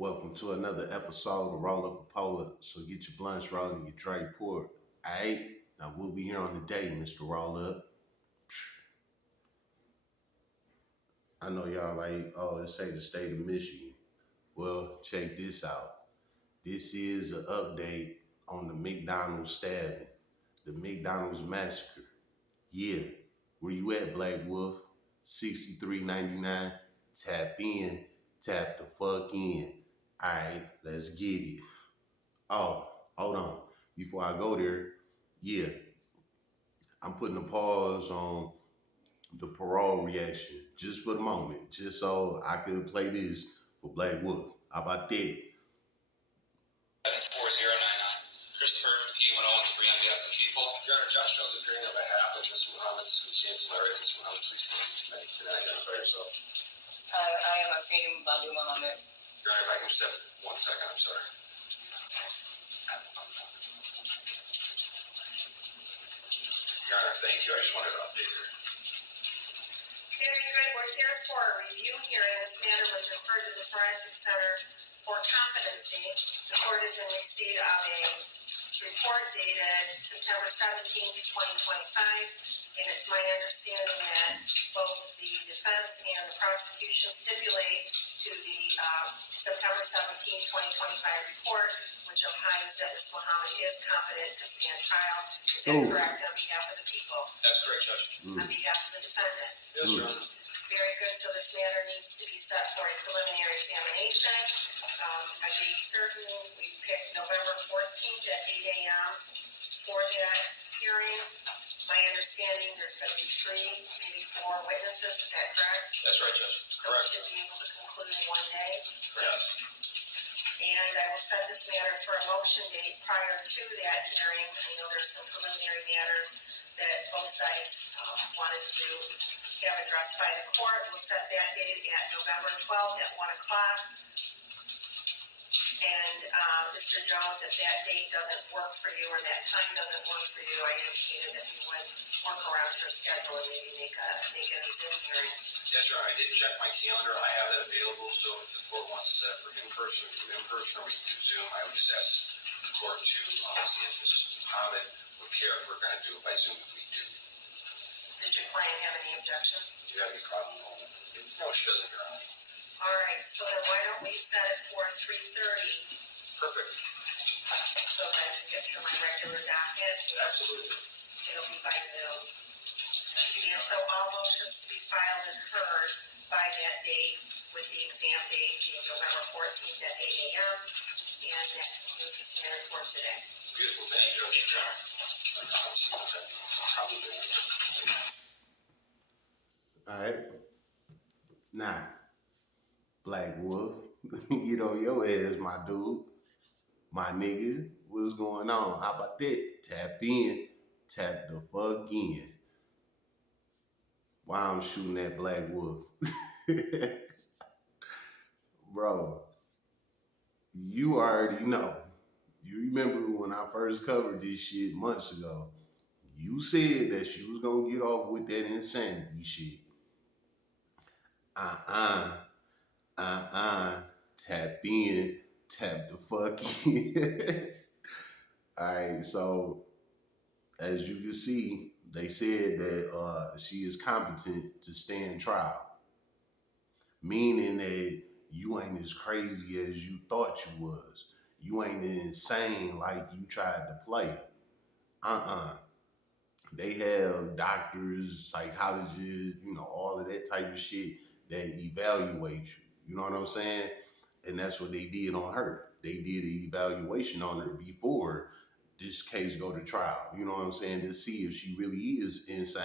Welcome to another episode of Roll Up a Poet. So get your blunts rolled and your tray poured. Alright? Now we'll be here on the day, Mr. Roll Up. I know y'all like, oh, it say the state of Michigan. Well, check this out. This is an update on the McDonald's stabbing, the McDonald's massacre. Yeah, where you at, Black Wolf? 63.99. Tap in, tap the fuck in. Alright, let's get it. Oh, hold on. Before I go there, yeah, I'm putting a pause on the parole reaction just for the moment, just so I could play this for Black Wolf. How about that? 74099. Christopher P. 103 on behalf of the people. Your Honor, Josh Jones appearing on behalf of Mr. Muhammad, who stands in my right. Mr. Muhammad, please stand and identify yourself. I am Afim Badu Muhammad. Your Honor, if I can just have 1 second, I'm sorry. Your Honor, thank you. I just wanted to update her. Very good. We're here for a review hearing. This matter was referred to the Forensic Center for competency. The court is in receipt of a report dated September 17th, 2025. And it's my understanding that both the defense and the prosecution stipulate to the September 17th, 2025 report, which opines that Ms. Muhammad is competent to stand trial. Is that correct on behalf of the people? That's correct, Judge. On behalf of the defendant? Yes, Your Honor. Very good. So this matter needs to be set for a preliminary examination. A date certain. We picked November 14th at 8 a.m. for that hearing. My understanding, there's going to be 3, maybe 4 witnesses. Is that correct? That's right, Judge. So Correct. we should be able to conclude in one day. Yes. And I will set this matter for a motion date prior to that hearing. I know there's some preliminary matters that both sides wanted to have addressed by the court. We'll set that date at November 12th at 1 o'clock. And Mr. Jones, if that date doesn't work for you or that time doesn't work for you, I indicated that we would work around your schedule and maybe make it a Zoom hearing. Yes, Your Honor. I did check my calendar. I have that available. So if the court wants to set for in-person, we can do in-person or we can do Zoom. I would just ask the court to see if Ms. Muhammad would care if we're going to do it by Zoom if we do. Does your client have any objection? Do you have any problem? No, she doesn't, Your Honor. All right, so then why don't we set it for 3:30 Perfect. so that I can get through my regular docket? Absolutely. It'll be by Zoom. Thank you, Your And so Honor. all motions to be filed and heard by that date with the exam date being November 14th at 8 a.m. And that concludes this hearing for today. Beautiful. Thank you, Judge. Alright. Now, Black Wolf, get on your ass, my dude. My nigga, what's going on? How about that? Tap in, tap the fuck in. Why I'm shooting that Black Wolf? Bro, you already know. You remember when I first covered this shit months ago, you said that she was gonna get off with that insanity shit. Tap in, tap the fuck in. Alright, so as you can see, they said that she is competent to stand trial. Meaning that you ain't as crazy as you thought you was. You ain't insane like you tried to play. They have doctors, psychologists, all of that type of shit that evaluate you. You know what I'm saying? And that's what they did on her. They did an evaluation on her before this case go to trial. You know what I'm saying? To see if she really is insane.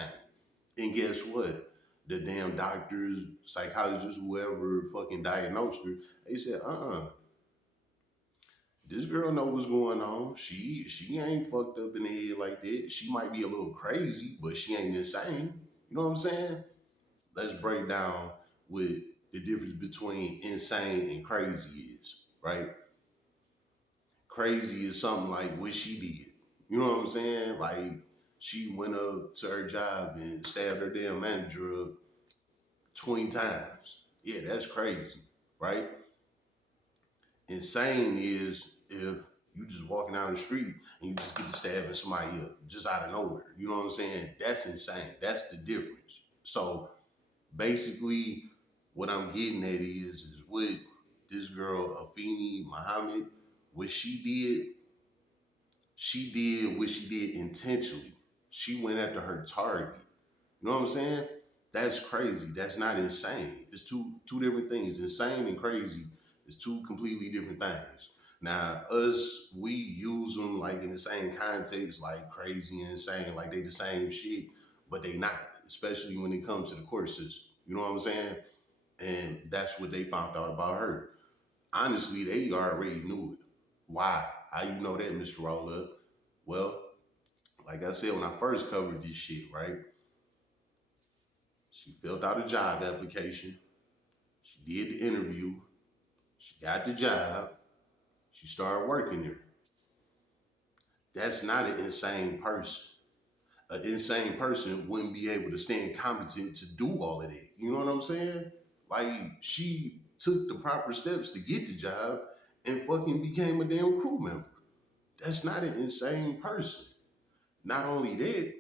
And guess what? The damn doctors, psychologists, whoever fucking diagnosed her, they said, this girl know what's going on. She ain't fucked up in the head like that. She might be a little crazy, but she ain't insane. You know what I'm saying? Let's break down what the difference between insane and crazy is, right? Crazy is something like what she did. You know what I'm saying? Like, she went up to her job and stabbed her damn manager up 20 times. Yeah, that's crazy, right? Insane is if you just walking down the street and you just get to stabbing somebody up just out of nowhere. You know what I'm saying? That's insane. That's the difference. So basically, what I'm getting at is what this girl Afeni Muhammad, what she did what she did intentionally. She went after her target. You know what I'm saying? That's crazy. That's not insane. It's two different things. Insane and crazy is two completely different things. Now, us, we use them like in the same context, like crazy and insane, like they the same shit, but they not, especially when it comes to the court system. You know what I'm saying? And that's what they found out about her. Honestly, they already knew it. Why? How you know that, Mr. Roll Up? Well, like I said, when I first covered this shit, right? She filled out a job application. She did the interview. She got the job. She started working there. That's not an insane person. An insane person wouldn't be able to stand competent to do all of that. You know what I'm saying? Like, she took the proper steps to get the job and fucking became a damn crew member. That's not an insane person. Not only that,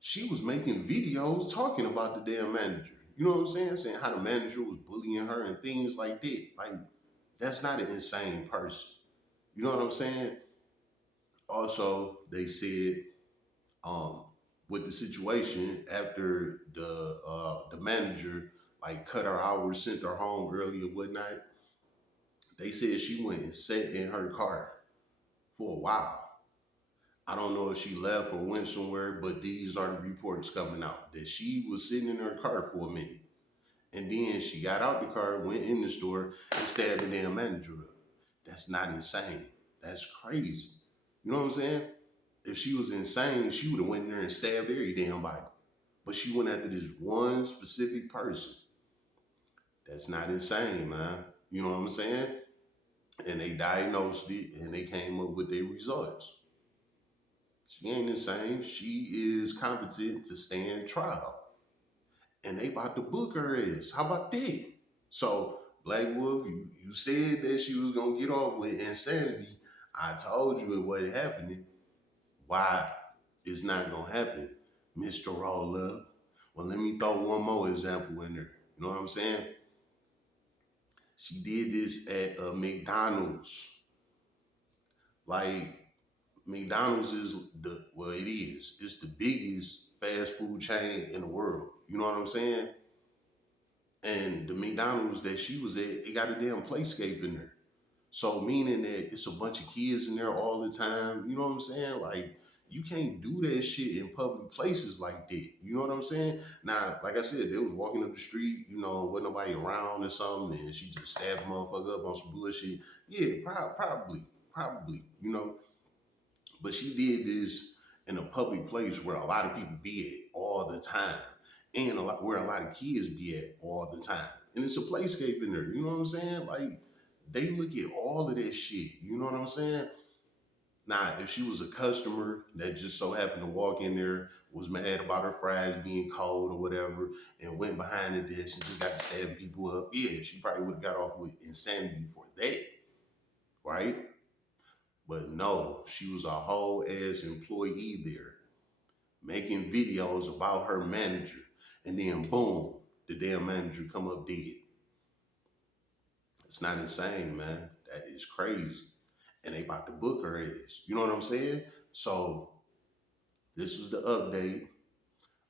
she was making videos talking about the damn manager. You know what I'm saying? Saying how the manager was bullying her and things like that. Like, that's not an insane person. You know what I'm saying? Also, they said, um, with the situation after the manager like cut her hours, sent her home early or whatnot, they said she went and sat in her car for a while. I don't know if she left or went somewhere, but these are the reports coming out that she was sitting in her car for a minute. And then she got out the car, went in the store, and stabbed the damn manager up. That's not insane. That's crazy. You know what I'm saying? If she was insane, she would have went in there and stabbed every damn body. But she went after this one specific person. That's not insane, man. You know what I'm saying? And they diagnosed it and they came up with their results. She ain't insane. She is competent to stand trial. And they about to book her ass. How about that? So, Black Wolf, you said that she was gonna get off with insanity. I told you it wasn't happening. Why it's not gonna happen, Mr. Roll Up? Well, let me throw one more example in there. You know what I'm saying? She did this at McDonald's. Like, McDonald's is it is. It's the biggest fast food chain in the world. You know what I'm saying? And the McDonald's that she was at, it got a damn playscape in there. So meaning that it's a bunch of kids in there all the time. You know what I'm saying? Like, you can't do that shit in public places like that. You know what I'm saying? Now, like I said, they was walking up the street, you know, with nobody around or something, and she just stabbed a motherfucker up on some bullshit. Yeah, probably, you know. But she did this in a public place where a lot of people be at all the time, and where a lot of kids be at all the time. And it's a playscape in there. You know what I'm saying? Like, they look at all of that shit. You know what I'm saying? Now, if she was a customer that just so happened to walk in there, was mad about her fries being cold or whatever, and went behind the desk and just got to stabbing people up, yeah, she probably would have got off with insanity for that, right? But no, she was a whole ass employee there, making videos about her manager, and then boom, the damn manager come up dead. It's not insane, man. That is crazy. And they about to book her ass. You know what I'm saying? So this was the update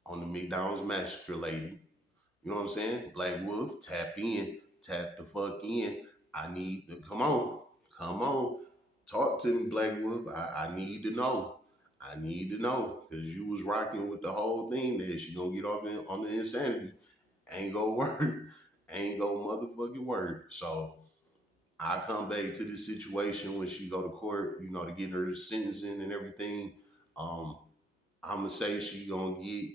on the McDonald's massacre lady. You know what I'm saying? Black Wolf, tap in, tap the fuck in. I need to come on. Talk to me, Black Wolf. I need to know. I need to know. Cause you was rocking with the whole thing that she gonna get off on the insanity. Ain't gonna work. Ain't gonna motherfucking work. So I come back to this situation when she go to court, you know, to get her sentencing and everything. I'ma say she gonna get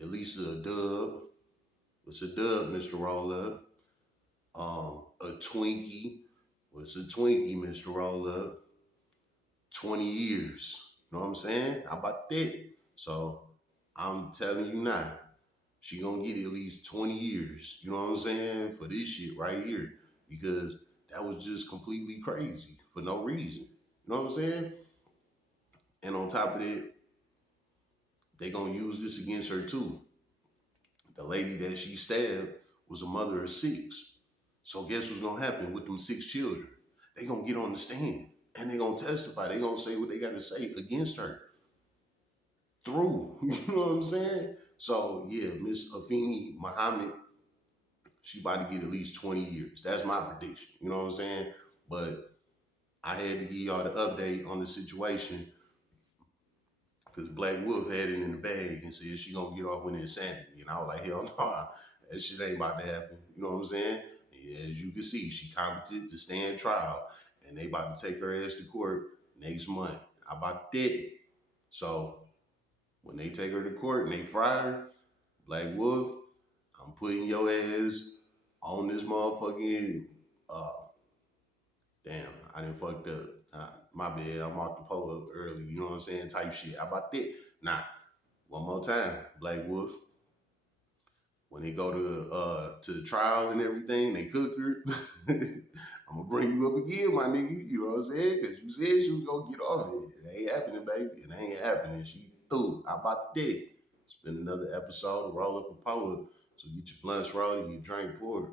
at least a dub. What's a dub, Mr. Roll a Twinkie. What's a Twinkie, Mr. Roll 20 years. You know what I'm saying? How about that? So I'm telling you now, she gonna get at least 20 years. You know what I'm saying? For this shit right here. Because that was just completely crazy for no reason. You know what I'm saying? And on top of that, they gonna use this against her too. The lady that she stabbed was a mother of 6. So guess what's gonna happen with them 6 children? They gonna get on the stand and they gonna testify. They gonna say what they gotta say against her. Through. You know what I'm saying? So yeah, Miss Afeni Muhammad, she about to get at least 20 years. That's my prediction. You know what I'm saying? But I had to give y'all the update on the situation because Black Wolf had it in the bag and said she gonna get off with insanity. And I was like, hell no, that shit ain't about to happen. You know what I'm saying? And as you can see, she competent to stand trial and they about to take her ass to court next month. How about that? So when they take her to court and they fry her, Black Wolf, I'm putting your ass on this motherfucking, uh, damn, I done fucked up. My bad, I'm off the pole up early, you know what I'm saying? Type shit. How about that? Nah, one more time, Black Wolf. When they go to the trial and everything, they cook her. I'm gonna bring you up again, my nigga. You know what I'm saying? Because you said she was gonna get off it. It ain't happening, baby. It ain't happening. She through. How about that? It's been another episode of Roll Up a Poet. So get your blunts rolled and your drink poured.